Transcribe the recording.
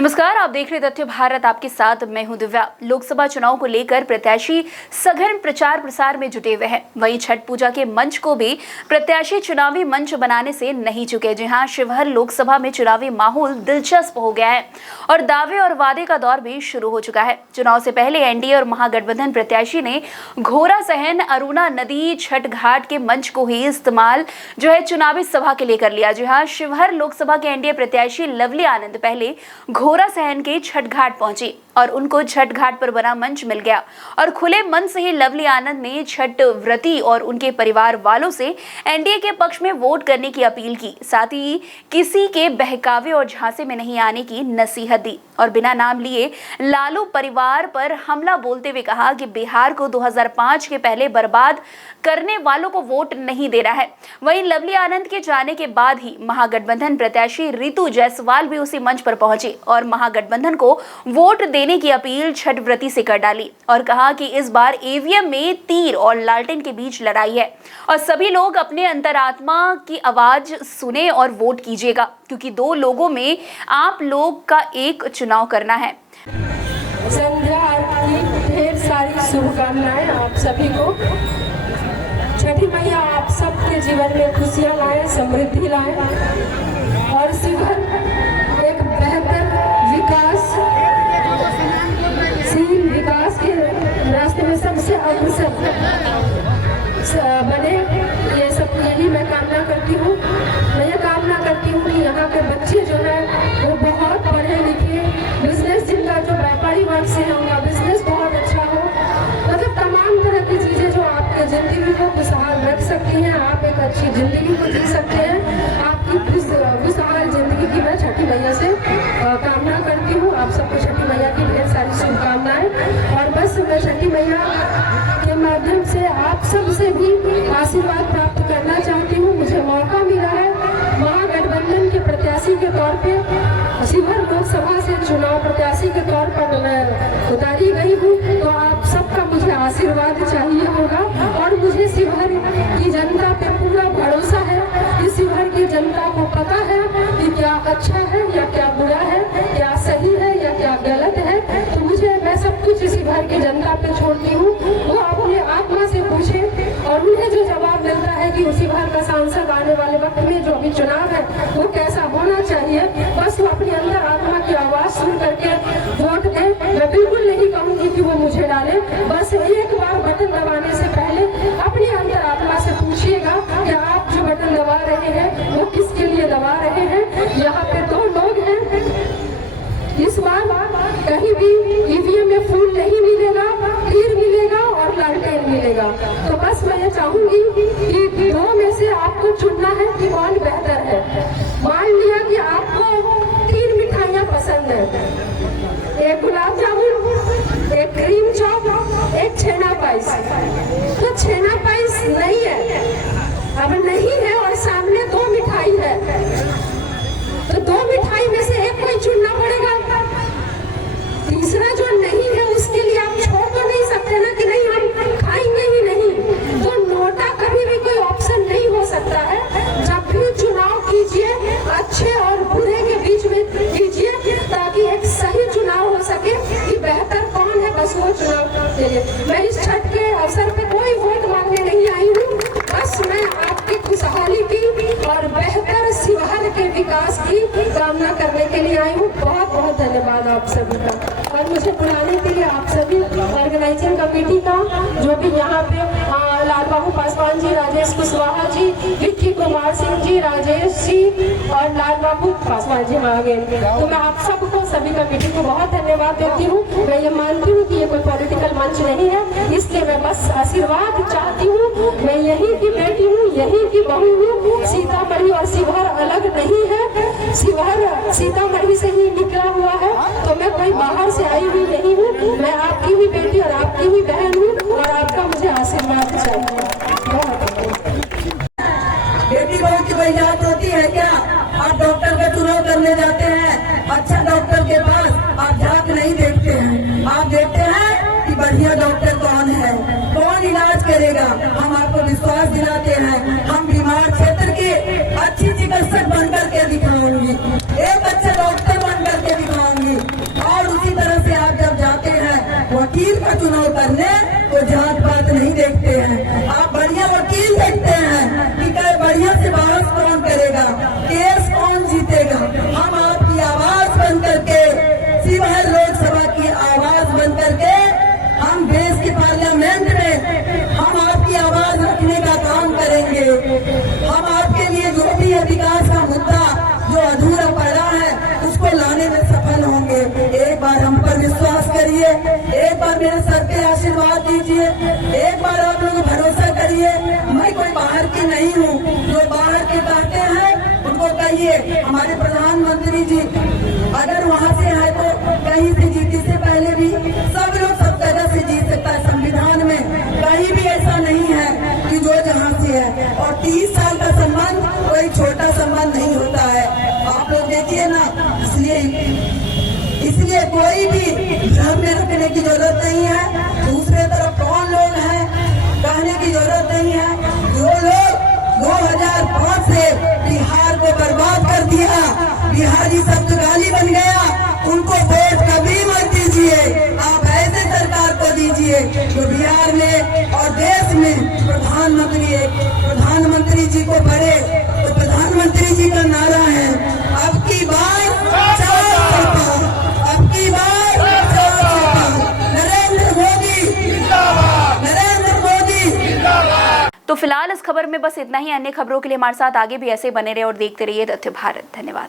नमस्कार, आप देख रहे तथ्य भारत। आपके साथ मैं हूं दिव्या। लोकसभा चुनाव को लेकर प्रत्याशी सघन प्रचार प्रसार में जुटे हुए हैं। वहीं छठ पूजा के मंच को भी प्रत्याशी चुनावी मंच बनाने से नहीं चुके। जी हां, शिवहर लोकसभा में चुनावी माहौल दिलचस्प हो गया है और दावे और वादे का दौर भी शुरू हो चुका है। चुनाव से पहले एनडीए और महागठबंधन प्रत्याशी ने घोरा सहन, अरुणा नदी, छठ घाट के मंच को ही इस्तेमाल चुनावी सभा के लिए कर लिया। जी हां, शिवहर लोकसभा के एनडीए प्रत्याशी लवली आनंद पहले घोरा सहन के छठ घाट पहुंची और उनको छठ घाट पर बना मंच मिल गया और खुले मन से ही लवली आनंद ने छठ व्रती और उनके परिवार वालों से एनडीए के पक्ष में वोट करने की अपील की। साथ ही किसी के बहकावे और झांसे में नहीं आने की नसीहत दी और बिना नाम लिए लालू परिवार पर हमला बोलते हुए कहा कि बिहार को 2005 के पहले बर्बाद करने वालों को वोट नहीं देना है। वहीं लवली आनंद के जाने के बाद ही महागठबंधन प्रत्याशी रितु जायसवाल भी उसी मंच पर पहुंची और महागठबंधन को वोट देने की अपील छठ व्रती से कर डाली और कहा कि इस बार ईवीएम में तीर और लालटेन के बीच लड़ाई है और सभी लोग अपने अंतरात्मा की आवाज सुने और वोट कीजिएगा, क्योंकि दो लोगों में आप लोग का एक चुनाव करना है। संध्या की ढेर सारी शुभकामनाएं आप सभी को। छठी मैया आप सबके जीवन में खुशियां लाए, समृद्धि लाए और शिवहर एक बेहतर विकास के रास्ते में सबसे अग्रसर बने। ये सब यही मैं कामना करती हूँ। मैं ये कामना करती हूँ कि यहाँ के बच्चे जो है वो बहुत पढ़े लिखे, बिजनेस जिनका जो व्यापारी वर्ग से है उनका बिजनेस बहुत अच्छा हो। मतलब तमाम तरह की चीज़ें जो आपके ज़िंदगी को खुशहाल रख सकती हैं, आप एक अच्छी ज़िंदगी को जी सकते हैं। आपकी खुशहाल ज़िंदगी की मैं छठी मैया से कामना करती हूँ। आप सबको छठी मैया की ढेर सारी शुभकामनाएं और बस मैं छठी मैया के माध्यम से आप सब से भी आशीर्वाद प्राप्त करना चाहती हूँ। मुझे मौका मिला है महागठबंधन के प्रत्याशी के तौर पे, शिवहर लोकसभा से चुनाव प्रत्याशी के तौर पर मैं उतारी गई हूँ, तो आप सबका मुझे आशीर्वाद चाहिए होगा और मुझे शिवहर की जनता पे पूरा भरोसा है कि शिवहर की जनता को पता है कि क्या अच्छा है या क्या बुरा है, क्या सही है या क्या गलत है। तो मैं सब कुछ शिवहर की जनता पे छोड़ती हूँ। वो अपने आत्मा से पूछे और उन्हें जो जवाब मिलता है कि शिवहर का सांसद आने वाले वक्त में जो अभी चुनाव है वो कैसा होना चाहिए, बस वो अपनी अंदर आत्मा की आवाज सुन करके वोट दे। मैं बिल्कुल नहीं कहूँगी कि वो मुझे डाले, बस एक बार बटन दबाने से पहले अपनी अंदर आत्मा से पूछिएगा कि आप जो बटन दबा रहे हैं वो किसके लिए दबा रहे हैं। यहाँ पे दो लोग हैं, इस बार कहीं भी ईवीएम में फूल नहीं मिलेगा, तीर मिलेगा और लालटेन मिलेगा। तो बस मैं ये चाहूंगी कि दो में से आपको चुनना है कि कौन बेहतर है। मान लिया कि आपको 3 मिठाइयाँ पसंद है, एक गुलाब जामुन, एक क्रीम चॉप, एक छेना पाइस। तो छेना पाइस नहीं है, अब नहीं है और सामने 2 मिठाई है, तो 2 मिठाई में से एक कोई चुनना पड़ेगा। तीसरा जो नहीं है उसके लिए आप छोड़ तो नहीं सकते ना कि नहीं हम खाएंगे ही नहीं। तो नोटा कभी भी कोई ऑप्शन नहीं हो सकता है। जब भी चुनाव कीजिए अच्छे और बुरे के बीच में कीजिए, ताकि एक सही चुनाव हो सके कि बेहतर कौन है, बस वो चुनाव के लिए। मैं इस छठ के अवसर पे कोई वोट मांगने नहीं आई हूँ, बस मैं आपकी खुशहाली की और बेहतर शिवहर के विकास की कामना करने के लिए आई हूँ। बहुत बहुत धन्यवाद आप सभी का और मुझे बुलाने के लिए आप सभी ऑर्गेनाइजिंग कमेटी का, जो भी यहाँ पे लाल बाबू पासवान जी, राजेश कुशवाहा जी, विक्की कुमार सिंह जी, राजेश जी और लाल बाबू पासवान जी आ गए। तो मैं आप सबको, सभी कमेटी को बहुत धन्यवाद देती हूँ। मैं ये मानती हूँ कि ये कोई पॉलिटिकल मंच नहीं है, इसलिए मैं बस आशीर्वाद चाहती हूँ। मैं यहीं की बेटी हूँ, यहीं की बहू हूँ। सीतामढ़ी और शिवहर अलग नहीं है, शिवहर सीतामढ़ी से ही निकला हुआ है, तो मैं कोई बाहर से आई हुई नहीं हूँ। मैं आपकी ही बेटी और आपकी ही बहन हूँ और आपका मुझे आशीर्वाद चाहिए। बेटी बहू की कोई जात होती है क्या? आप डॉक्टर का चुनाव करने जाते हैं, अच्छा डॉक्टर के पास आप जात नहीं देखते हैं, आप देखते हैं कि बढ़िया डॉक्टर कौन है, कौन इलाज करेगा। हम आपको विश्वास दिलाते हैं, हम बीमार क्षेत्र के अच्छी चिकित्सक बनकर के दिखाऊंगी, एक अच्छा डॉक्टर बनकर के दिखाऊंगी। वकील का चुनाव करने वो जात पात नहीं देखते हैं। आप बढ़िया वकील देखते हैं कि क्या बढ़िया से बहस कौन करेगा, केस कौन जीतेगा। हम आपकी आवाज बन करके, शिवहर लोकसभा की आवाज बन करके हम देश के पार्लियामेंट में हम आपकी आवाज रखने का काम करेंगे। हम आपके लिए जो भी है विकास का मुद्दा जो अधूरा पड़ा है उसको लाने में सफल होंगे। एक बार हम पर विश्वास करिए, एक बार मेरे सर पे आशीर्वाद दीजिए, एक बार आप लोग भरोसा करिए। मैं कोई बाहर की नहीं हूँ, जो बाहर के कहते हैं उनको कहिए हमारे प्रधानमंत्री जी अगर वहाँ से है तो कहीं से जीती से पहले भी सब लोग सब जगह से जीत सकता है। संविधान में कहीं भी ऐसा नहीं है कि जो जहाँ से है, और 30 साल का संबंध कोई छोटा संबंध नहीं होता है। आप लोग देखिए ना, इसलिए कोई भी घर में रखने की जरूरत नहीं है। दूसरे तरफ कौन लोग हैं कहने की जरूरत नहीं है। जो लोग 2005 से बिहार को बर्बाद कर दिया, बिहारी शब्द गाली बन गया, उनको वोट कभी मत दीजिए। आप ऐसे सरकार को दीजिए जो बिहार में और देश में प्रधानमंत्री जी को भरे। तो प्रधानमंत्री जी का नारा है अब की बार 4 साल, अब की बार 4 साल। नरेंद्र मोदी, नरेंद्र मोदी। तो फिलहाल इस खबर में बस इतना ही। अन्य खबरों के लिए हमारे साथ आगे भी ऐसे बने रहे और देखते रहिए तथ्य भारत। धन्यवाद।